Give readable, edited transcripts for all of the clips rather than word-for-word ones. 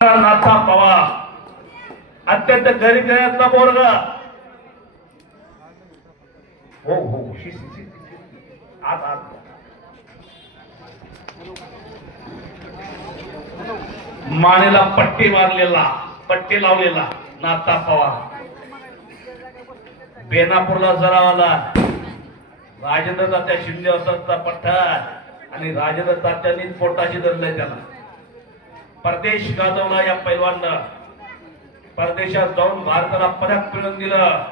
नाथा पवार अत्यंत गरीब घरातला पोरगा. हो हो आज आज मानेला पट्टी मारलेला पट्टी लावलेला नाथा पवार बेनापूरला जरावाला राजेंद्र तात्या शिंदे असता पट्टा आणि राजेंद्र तात्यांनी पोटाशी धरलंय त्याला. परदेश गाजवला या पैलवाननं. परदेशात जाऊन भारताला पदक मिळवून दिलं.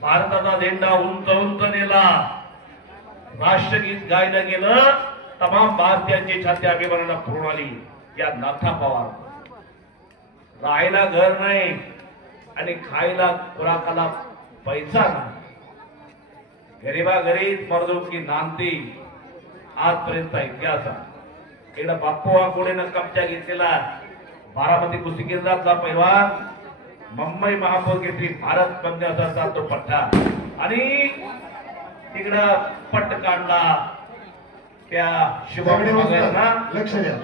भारताचा झेंडा उंच उंच नेला. राष्ट्रगीत गायलं गेलं. तमाम भारतीयांची छाती अभिमानानं पूर्ण आली. या नाथा पवार राहायला घर नाही आणि खायला खुराकाला पैसा नाही. गरीबा गरीब मर्दोकी नांदी आजपर्यंत इतिहास. इकडे बाप्पू कोणीनं कब्जा घेतलेला बारामती कुस्ती केंद्रातला पैलवान मुंबई महापौर केसरी भारत बंद असा तो पट्टा आणि तिकडं पट्ट काढला त्या शुभम मगर ना. लक्ष द्या.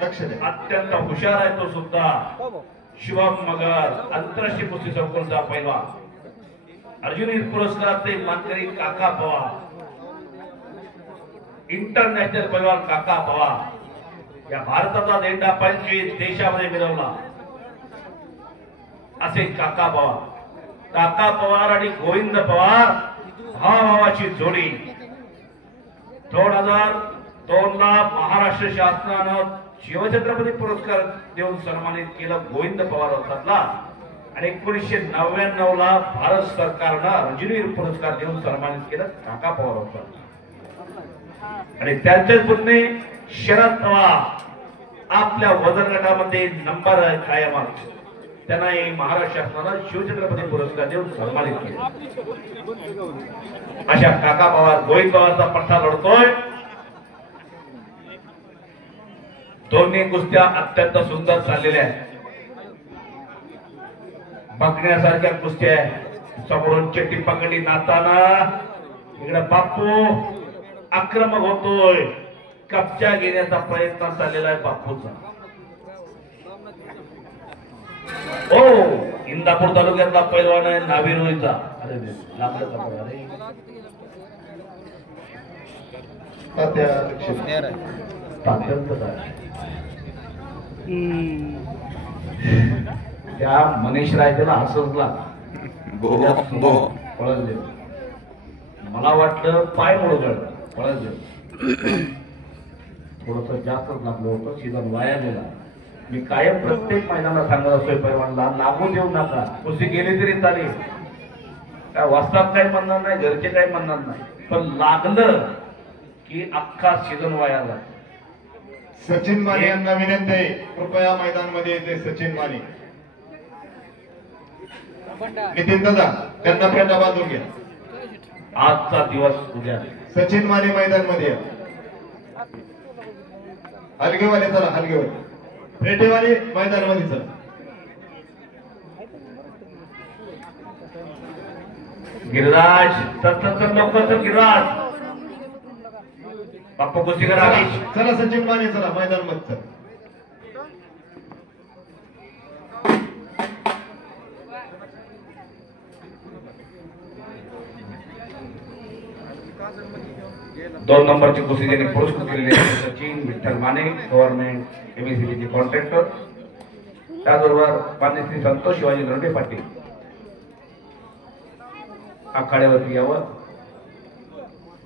अत्यंत हुशार आहे तो सुद्धा शुभम मगर. आंतरराष्ट्रीय कुस्ती संकुलचा पैलवान. अर्जुन पुरस्काराचे मानकरी काका पवार. इंटरनॅशनल पैलवान काका पवार. या भारताचा झेंडा 25 देशामध्ये मिळवला असे काका पवार. काका पवार आणि गोविंद पवार भावाची जोडी. 2002 ला महाराष्ट्र शासनानं शिवछत्रपती पुरस्कार देऊन सन्मानित केलं गोविंद पवार होतातला आणि 1999 ला भारत सरकारनं अर्जुनवीर पुरस्कार देऊन सन्मानित केलं काका पवार होतात. आणि त्यांचेच पुतणे शरद पवार आपल्या वजन गटामध्ये नंबर कायम. त्यांना महाराष्ट्र शासनानं शिवछत्रपती पुरस्कार देऊन सन्मानित केले. अशा काका पवार गोविंद पवारचा पट्टा लढतोय. दोन्ही कुस्त्या अत्यंत सुंदर चाललेल्या आहेत. बघण्यासारख्या कुस्त्या आहेत. समोरून चेटी पकडली नाताना. इकडे बाप्पू आक्रमक होतोय. कब्जा घेण्याचा प्रयत्न चाललेला आहे बापूचा. हो इंदापूर तालुक्यातला पैलवान आहे नाविरोईचा. अरे त्या मनीष रायला हसला. पळत मला वाटलं पाय मोडगड पळत थोडस जास्तच लागलं होतं. सीझन वाया गेला. मी कायम प्रत्येक मैदानात सांगत असतोय पैलवानला लागू देऊ नका. कुस्ती गेली तरी चालेल. काय वास्तवात काही म्हणणार नाही. घरचे काही म्हणणार नाही. पण लागलं की अख्खा सीझन वाया जातो. सचिन माने यांना विनंती आहे कृपया मैदानामध्ये येते. सचिन माने नितीन दादा त्यांना फेटा बांधून घ्या. आजचा दिवस उद्या सचिन माने मैदानमध्ये या. हलगेवाले चला. हलगेवाले फेटेवाले मैदानामध्ये चला. गिरिराज तर गिरिराज बाप्पू कुस्तीकर आली. चला सचिन माने चला मैदानामध्ये चला. दोन नंबरची कुस्ती त्यांनी पुरस्कृत केलेली आहे. सचिन विठ्ठल माने गव्हर्नमेंट एमएससीबीचे कॉन्ट्रॅक्टर. त्याचबरोबर मान्य श्री संतोष शिवाजी नरडे पाटील आखाड्यावरती यावं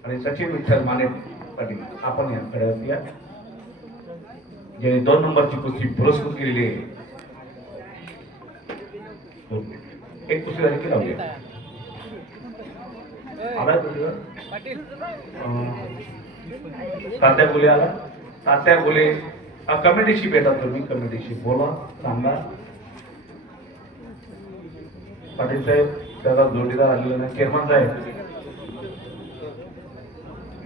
आणि सचिन विठ्ठल माने पाटील आपण या आखाड्यावरती या. ज्यांनी 2 नंबरची कुस्ती पुरस्कृत केलेली आहे. एक कुस्ती झाली की लावली आला तात्या गुले आला. तात्या गुले कमिटीशी भेटा तुम्ही. कमिटीशी बोला सांगा. पाटील साहेब त्याचा जोडीदार आलेला नाही. चेअरमन साहेब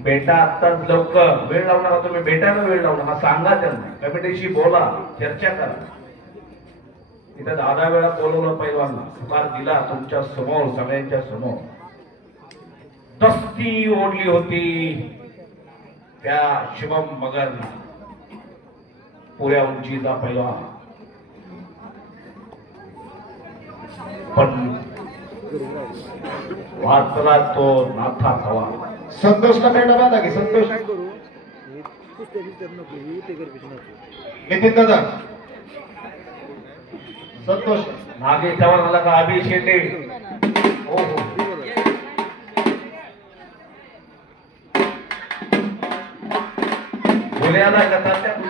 भेटा आत्ताच लवकर. वेळ लावू नका तुम्ही. भेटायला वेळ लावू नका. सांगा त्यांना. कमिटीशी बोला. चर्चा करा. इथं 10 वेळा बोलवलं पैलवानला. पुकार दिला तुमच्या समोर सगळ्यांच्या समोर. दस्ती ओढली होती त्या शुभम मगरना. पुऱ्या उंचीचा पैलवान पण वाचला तो नाथा पवार. संतोषला भेटा बांधा की संतोष. नितीन दादा संतोष नागे चव्हाण आला का अभि शेटे. हो हो गुन्ह्याला गटाच्या